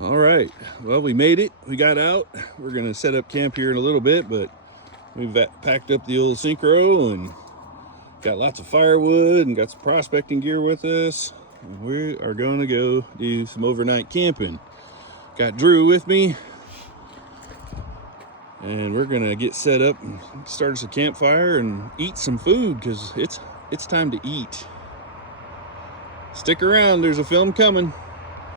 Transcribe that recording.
All right, well, we made it. We got out. We're gonna set up camp here in a little bit, but we've packed up the old Syncro and got lots of firewood and got some prospecting gear with us. We are gonna go do some overnight camping. Got Drew with me, and we're gonna get set up and start us a campfire and eat some food because it's time to eat. Stick around, there's a film coming.